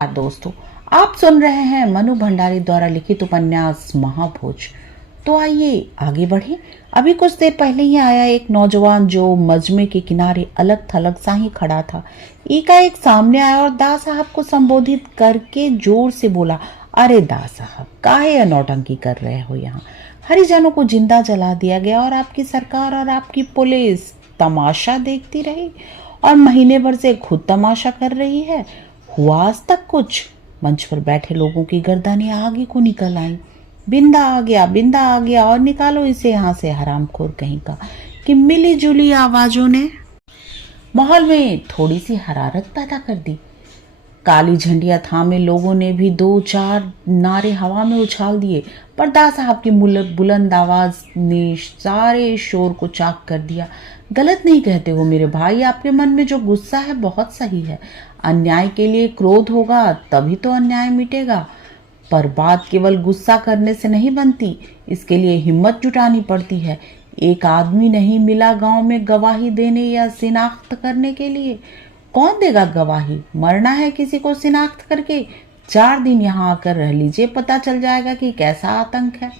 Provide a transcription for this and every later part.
दोस्तों, आप सुन रहे हैं मनु भंडारी द्वारा लिखित उपन्यास महाभोज। तो आइए आगे बढ़े। अभी कुछ देर पहले ही आया एक नौजवान जो मजमे के किनारे अलग थलग सा ही खड़ा था। एकाएक सामने आया और दा साहब को संबोधित करके जोर से बोला, अरे दा साहब, काहे अनौटंकी कर रहे हो यहाँ? हरिजनों को जिंदा जला दिया गया और आपकी सरकार और आपकी पुलिस तमाशा देखती रही और महीने भर से खुद तमाशा कर रही है। हुआ आज तक कुछ? मंच पर बैठे लोगों की गर्दनें आगे को निकल आईं। बिंदा आ गया, बिंदा आ गया और निकालो इसे यहाँ से, हरामखोर कहीं का। कि मिली जुली आवाजों ने माहौल में थोड़ी सी हरारत पैदा कर दी। काली झंडियां थामे लोगों ने भी दो चार नारे हवा में उछाल दिए, पर दा साहब की बुलंद आवाज ने सारे शोर को चाक कर दिया। गलत नहीं कहते हो मेरे भाई, आपके मन में जो गुस्सा है बहुत सही है। अन्याय के लिए क्रोध होगा तभी तो अन्याय मिटेगा, पर बात केवल गुस्सा करने से नहीं बनती, इसके लिए हिम्मत जुटानी पड़ती है। एक आदमी नहीं मिला गांव में गवाही देने या शिनाख्त करने के लिए। कौन देगा गवाही? मरना है किसी को शिनाख्त करके? 4 दिन यहाँ आकर रह लीजिए, पता चल जाएगा कि कैसा आतंक है।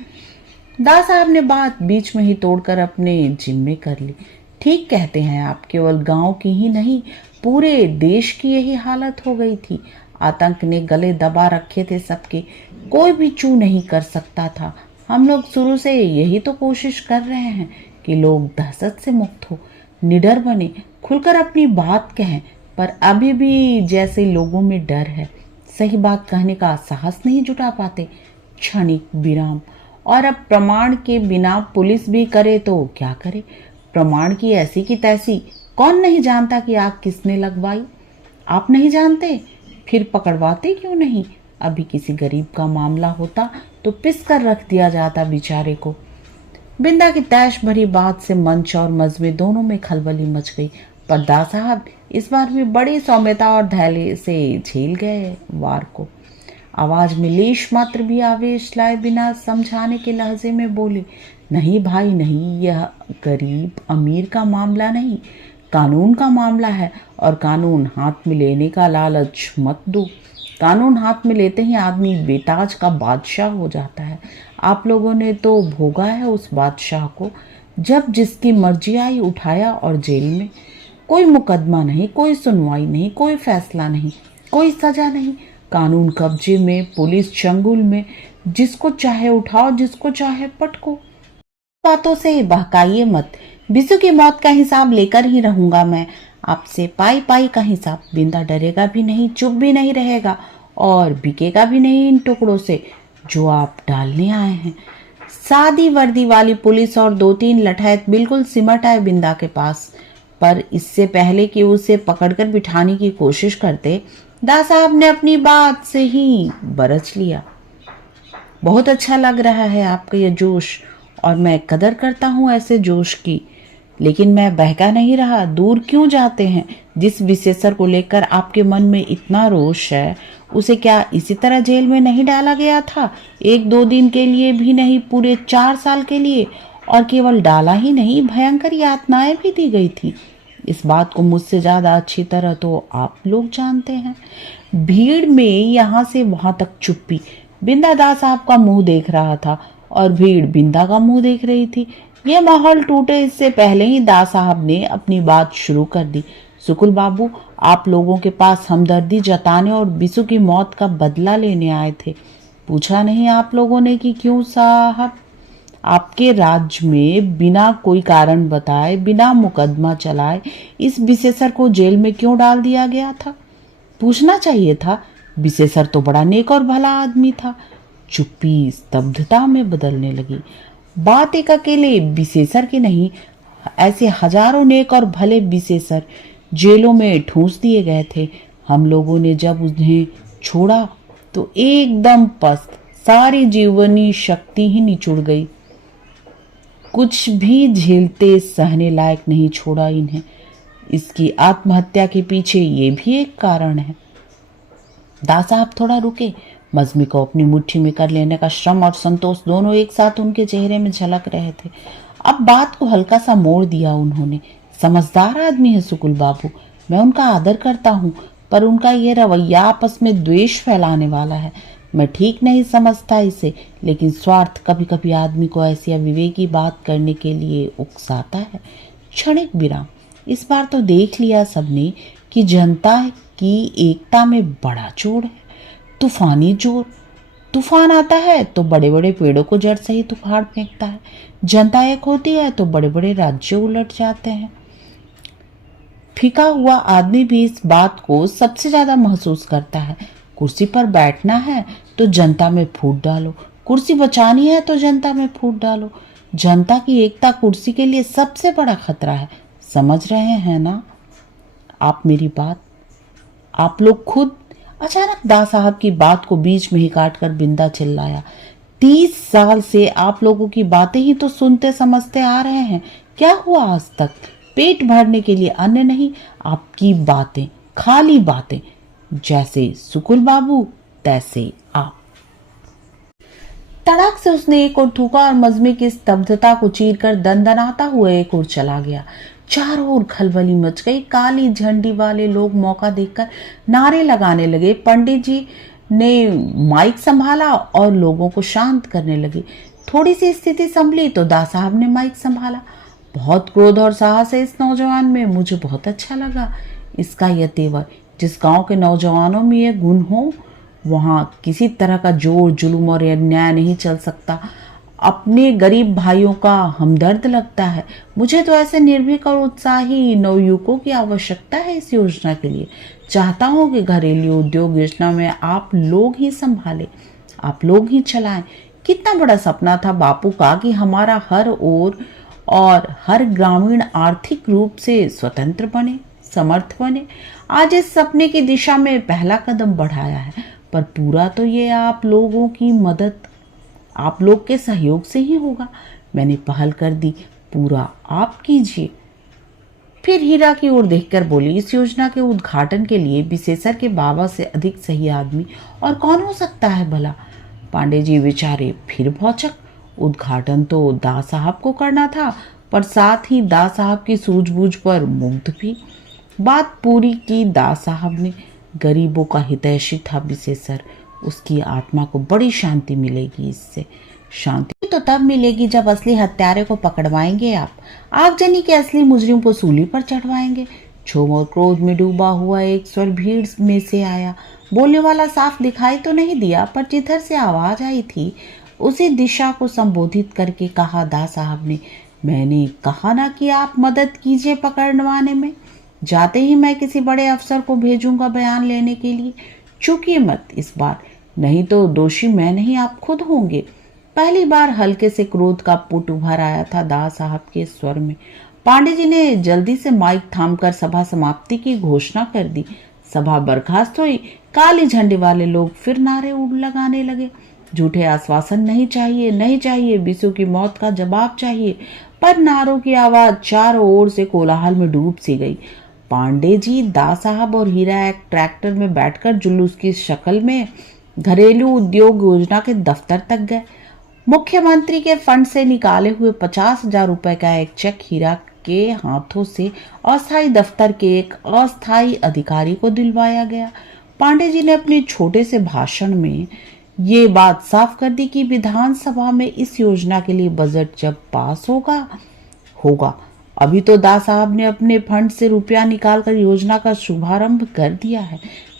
दा साहब ने बात बीच में ही तोड़कर अपने जिम्मे कर ली। ठीक कहते हैं आप, केवल गांव की ही नहीं, पूरे देश की यही हालत हो गई थी। आतंक ने गले दबा रखे थे सबके, कोई भी चू नहीं कर सकता था। हम लोग शुरू से यही तो कोशिश कर रहे हैं कि लोग दहशत से मुक्त हो, निडर बने, खुलकर अपनी बात कहें, पर अभी भी जैसे लोगों में डर है, सही बात कहने का साहस नहीं जुटा पाते। क्षणिक विराम, और अब प्रमाण के बिना पुलिस भी करे तो क्या करे? प्रमाण की ऐसी की तैसी, कौन नहीं जानता कि आग किसने लगवाई? आप नहीं जानते? फिर पकड़वाते क्यों नहीं? अभी किसी गरीब का मामला होता तो पिस कर रख दिया जाता बेचारे को। बिंदा की तैश भरी बात से मंच और मजमे दोनों में खलबली मच गई, पर दा साहब इस बार भी बड़ी सौम्यता और धैर्य से झेल गए वार को। आवाज में लेश मात्र भी आवेश लाए बिना समझाने के लहजे में बोले, नहीं भाई नहीं, यह गरीब अमीर का मामला नहीं, कानून का मामला है, और कानून हाथ में लेने का लालच मत दो। कानून हाथ में लेते ही आदमी बेताज का बादशाह हो जाता है। आप लोगों ने तो भोगा है उस बादशाह को। जब जिसकी मर्जी आई उठाया और जेल में। कोई मुकदमा नहीं, कोई सुनवाई नहीं, कोई फैसला नहीं, कोई सजा नहीं। कानून कब्जे में, पुलिस चंगुल में, जिसको चाहे उठाओ, जिसको चाहे पटको। बातों से बहकाइए मत। बिसु की मौत का हिसाब लेकर ही रहूंगा मैं आपसे, पाई पाई का हिसाब। बिंदा डरेगा भी नहीं, चुप भी नहीं रहेगा, और बिकेगा भी नहीं इन टुकड़ों से जो आप डालने आए हैं। सादी वर्दी वाली पुलिस और 2-3 लठैत बिल्कुल सिमट आए बिंदा के पास, पर इससे पहले कि उसे पकड़कर बिठाने की कोशिश करते, दा साहब ने अपनी बात से ही बरच लिया। बहुत अच्छा लग रहा है आपका यह जोश, और मैं कदर करता हूँ ऐसे जोश की, लेकिन मैं बहका नहीं रहा। दूर क्यों जाते हैं? जिस विशेषर को लेकर आपके मन में इतना रोष है, उसे क्या इसी तरह जेल में नहीं डाला गया था? 1-2 दिन के लिए भी नहीं, पूरे 4 साल के लिए। और केवल डाला ही नहीं, भयंकर यातनाएं भी दी गई थी। इस बात को मुझसे ज्यादा अच्छी तरह तो आप लोग जानते हैं। भीड़ में यहाँ से वहां तक चुप्पी। बिंदा दा साहब का मुंह देख रहा था और भीड़ बिंदा का मुंह देख रही थी। यह माहौल टूटे इससे पहले ही दा साहब ने अपनी बात शुरू कर दी। सुकुल बाबू, आप लोगों के पास हमदर्दी जताने और बिसु की मौत का बदला लेने आए थे। पूछा नहीं आप लोगों ने कि क्यों साहब? आपके राज्य में बिना कोई कारण बताए, बिना मुकदमा चलाए इस विशेषर को जेल में क्यों डाल दिया गया था? पूछना चाहिए था। विशेषर तो बड़ा नेक और भला आदमी था। चुप्पी स्तब्धता में बदलने लगी। बात एक अकेले विशेषर की नहीं, ऐसे हजारों नेक और भले विशेषर जेलों में ठूंस दिए गए थे। हम लोगों ने जब उन्हें छोड़ा तो एकदम पस्त, सारी जीवनी शक्ति ही निचुड़ गई। कुछ भी झेलते सहने लायक नहीं छोड़ा इन्हें। इसकी आत्महत्या के पीछे ये भी एक कारण है। दा साहब थोड़ा रुके। मजमी को अपनी मुट्ठी में कर लेने का श्रम और संतोष दोनों एक साथ उनके चेहरे में झलक रहे थे। अब बात को हल्का सा मोड़ दिया उन्होंने। समझदार आदमी है सुकुल बाबू, मैं उनका आदर करता हूँ, पर उनका ये रवैया आपस में द्वेष फैलाने वाला है। मैं ठीक नहीं समझता इसे, लेकिन स्वार्थ कभी कभी आदमी को ऐसी अविवेकी बात करने के लिए उकसाता है। क्षणिक विराम। इस बार तो देख लिया सबने कि जनता की एकता में बड़ा जोर है, तूफानी जोर। तूफान आता है तो बड़े बड़े पेड़ों को जड़ सहित उखाड़ फेंकता है। जनता एक होती है तो बड़े बड़े राज्य उलट जाते हैं। फीका हुआ आदमी भी इस बात को सबसे ज्यादा महसूस करता है। कुर्सी पर बैठना है तो जनता में फूट डालो, कुर्सी बचानी है तो जनता में फूट डालो। जनता की एकता कुर्सी के लिए सबसे बड़ा खतरा है। समझ रहे हैं ना आप मेरी बात? आप लोग खुद। अचानक दा साहब की बात को बीच में ही काटकर बिंदा चिल्लाया, 30 साल से आप लोगों की बातें ही तो सुनते समझते आ रहे हैं। क्या हुआ आज तक? पेट भरने के लिए अन्न नहीं, आपकी बातें, खाली बातें। जैसे सुकुल बाबू तैसे आप। तड़ाक से उसने एक और थूका और मजमे की स्तब्धता को चीरकर दंदनाता हुआ एक और चला गया। चारों ओर खलबली मच गई। काली झंडी वाले लोग मौका देखकर नारे लगाने लगे। पंडित जी ने माइक संभाला और लोगों को शांत करने लगे। थोड़ी सी स्थिति संभली तो दा साहब ने माइक संभाला। बहुत क्रोध और साहस है इस नौजवान में, मुझे बहुत अच्छा लगा इसका यह तेवर। जिस गांव के नौजवानों में ये गुण हो वहां किसी तरह का जोर जुलूम और अन्याय नहीं चल सकता। अपने गरीब भाइयों का हमदर्द लगता है। मुझे तो ऐसे निर्भीक और उत्साही नवयुवकों की आवश्यकता है इस योजना के लिए। चाहता हूं कि घरेलू उद्योग योजना में आप लोग ही संभालें, आप लोग ही चलाएं। कितना बड़ा सपना था बापू का कि हमारा हर ओर और हर ग्रामीण आर्थिक रूप से स्वतंत्र बने, समर्थ बने। आज इस सपने की दिशा में पहला कदम बढ़ाया है, पर पूरा तो ये आप लोगों की मदद, आप लोग के सहयोग से ही होगा। मैंने पहल कर दी, पूरा आप कीजिए। फिर हीरा की ओर देखकर बोली, इस योजना के उद्घाटन के लिए विशेषर के बाबा से अधिक सही आदमी और कौन हो सकता है भला? पांडे जी बेचारे फिर भौचक। उद्घाटन तो दा साहब को करना था, पर साथ ही दा साहब की सूझबूझ पर मुग्ध भी। बात पूरी की दा साहब ने। गरीबों का हितैषी था विशेषर, उसकी आत्मा को बड़ी शांति मिलेगी इससे। शांति तो तब मिलेगी जब असली हत्यारे को पकड़वाएंगे आप, आगजनी के असली मुजरिम को सूली पर चढ़वाएंगे। क्षोभ और क्रोध में डूबा हुआ एक स्वर भीड़ में से आया। बोलने वाला साफ दिखाई तो नहीं दिया, पर जिधर से आवाज आई थी उसी दिशा को संबोधित करके कहा दा साहब ने, मैंने कहा ना कि आप मदद कीजिए पकड़वाने में। जाते ही मैं किसी बड़े अफसर को भेजूंगा बयान लेने के लिए। चूकिए मत इस बार, नहीं तो दोषी मैं नहीं आप खुद होंगे। पहली बार हल्के से क्रोध का पुट उभर आया था दा साहब के स्वर में। पांडे जी ने जल्दी से माइक थामकर सभा समाप्ति की घोषणा कर दी। सभा बर्खास्त हुई। काली झंडे वाले लोग फिर नारे लगाने लगे। झूठे आश्वासन नहीं चाहिए, नहीं चाहिए, बिसु की मौत का जवाब चाहिए। पर नारों की आवाज चारों ओर से कोलाहल में डूब सी गई। पांडे जी, दा साहब और हीरा एक ट्रैक्टर में बैठकर जुलूस की शक्ल में घरेलू उद्योग योजना के दफ्तर तक गए। मुख्यमंत्री के फंड से निकाले हुए 50,000 रुपए का एक चेक हीरा के हाथों से अस्थायी दफ्तर के एक अस्थायी अधिकारी को दिलवाया गया। पांडे जी ने अपने छोटे से भाषण में ये बात साफ कर दी कि विधानसभा में इस योजना के लिए बजट जब पास होगा। अभी तो दा साहब ने अपने फंड से रुपया निकालकर योजना का शुभारंभ कर दिया है।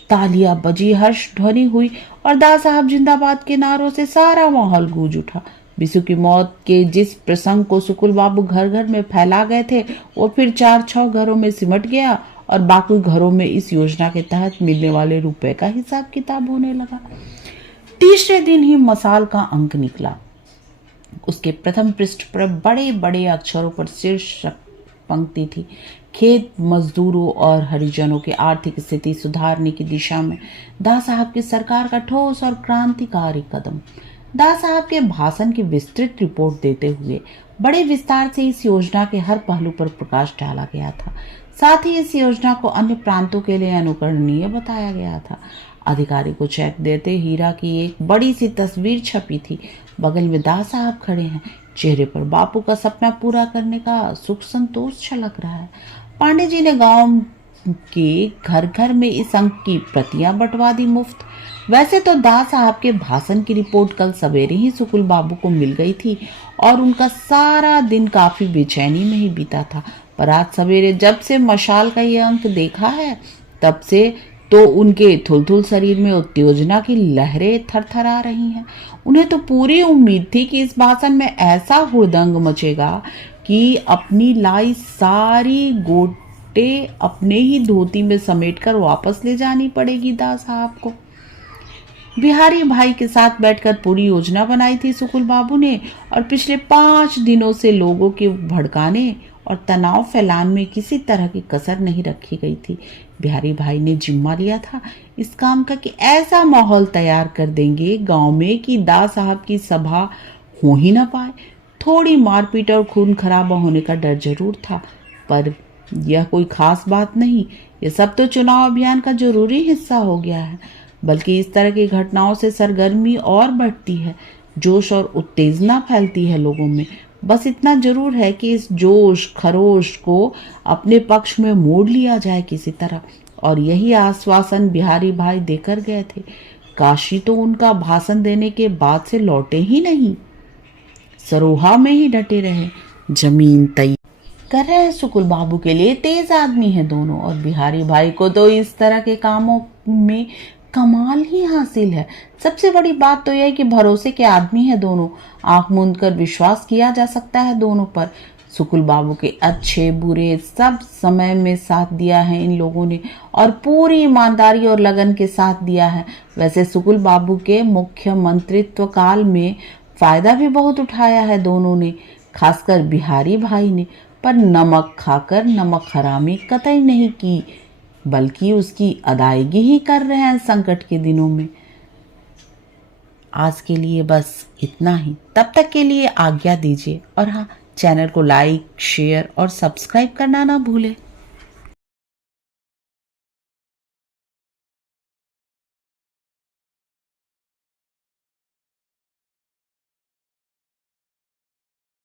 तालियां बजी, हर्ष ध्वनि हुई और दा साहब जिंदाबाद के नारों से सारा माहौल गूंज उठा। बिसु की मौत के जिस प्रसंग को सुकुल बाबू घर घर में फैला गए थे, वो फिर 4-6 घरों में सिमट गया और बाकी घरों में इस योजना के तहत मिलने वाले रुपए का हिसाब किताब होने लगा। तीसरे दिन ही मसाल का अंक निकला। उसके प्रथम पृष्ठ पर बड़े बड़े अक्षरों पर शीर्षक पंक्ति थी, खेत मजदूरों और हरिजनों की आर्थिक स्थिति सुधारने की दिशा में दा साहब की सरकार का ठोस और क्रांतिकारी कदम। दा साहब के भाषण की विस्तृत रिपोर्ट देते हुए बड़े विस्तार से इस योजना के हर पहलू पर प्रकाश डाला गया था। साथ ही इस योजना को अन्य प्रांतों के लिए अनुकरणीय बताया गया था। अधिकारी को चेक देते हीरा की एक बड़ी सी तस्वीर छपी थी। बगल में दा साहब खड़े हैं। चेहरे पर बापू का सपना पूरा करने का सुख संतोष छलक रहा है। पांडे जी ने गांव के घर घर में इस अंक की प्रतियां बंटवा दी मुफ्त। वैसे तो दास साहब के भाषण की रिपोर्ट कल सवेरे ही सुकुल बाबू को मिल गई थी और उनका सारा दिन काफी बेचैनी में ही बीता था, पर आज सवेरे जब से मशाल का ये अंक देखा है तब से तो उनके थुलथुल शरीर में उत्तेजना की लहरें थरथरा रही हैं। उन्हें तो पूरी उम्मीद थी कि इस भाषण में ऐसा हुड़दंग मचेगा कि अपनी लाई सारी गोटे अपने ही धोती में समेटकर वापस ले जानी पड़ेगी दास साहब को। बिहारी भाई के साथ बैठकर पूरी योजना बनाई थी सुकुल बाबू ने और पिछले 5 दिनों से लोगों के भड़काने और तनाव फैलाने में किसी तरह की कसर नहीं रखी गई थी। बिहारी भाई ने जिम्मा लिया था इस काम का कि ऐसा माहौल तैयार कर देंगे गांव में कि दास साहब की सभा हो ही ना पाए। थोड़ी मारपीट और खून खराबा होने का डर जरूर था, पर यह कोई खास बात नहीं। यह सब तो चुनाव अभियान का जरूरी हिस्सा हो गया है। बल्कि इस तरह की घटनाओं से सरगर्मी और बढ़ती है, जोश और उत्तेजना फैलती है लोगों में। बस इतना जरूर है कि इस जोश खरोश को अपने पक्ष में मोड़ लिया जाए किसी तरह, और यही आश्वासन बिहारी भाई देकर गए थे। काशी तो उनका भाषण देने के बाद से लौटे ही नहीं, सरोहा में ही डटे रहे, जमीन तई कर रहे हैं सुकुल बाबू के लिए। तेज आदमी है दोनों, और बिहारी भाई को तो इस तरह के कामों में कमाल ही हासिल है। सबसे बड़ी बात तो यह है कि भरोसे के आदमी है दोनों। आंख मूंद कर विश्वास किया जा सकता है दोनों पर। सुकुल बाबू के अच्छे बुरे सब समय में साथ दिया है इन लोगों ने, और पूरी ईमानदारी और लगन के साथ दिया है। वैसे सुकुल बाबू के मुख्यमंत्रित्व काल में फायदा भी बहुत उठाया है दोनों ने, खासकर बिहारी भाई ने। पर नमक खाकर नमक हरामी कतई नहीं की, बल्कि उसकी अदायगी ही कर रहे हैं संकट के दिनों में। आज के लिए बस इतना ही। तब तक के लिए आज्ञा दीजिए, और हाँ, चैनल को लाइक, शेयर और सब्सक्राइब करना ना भूलें।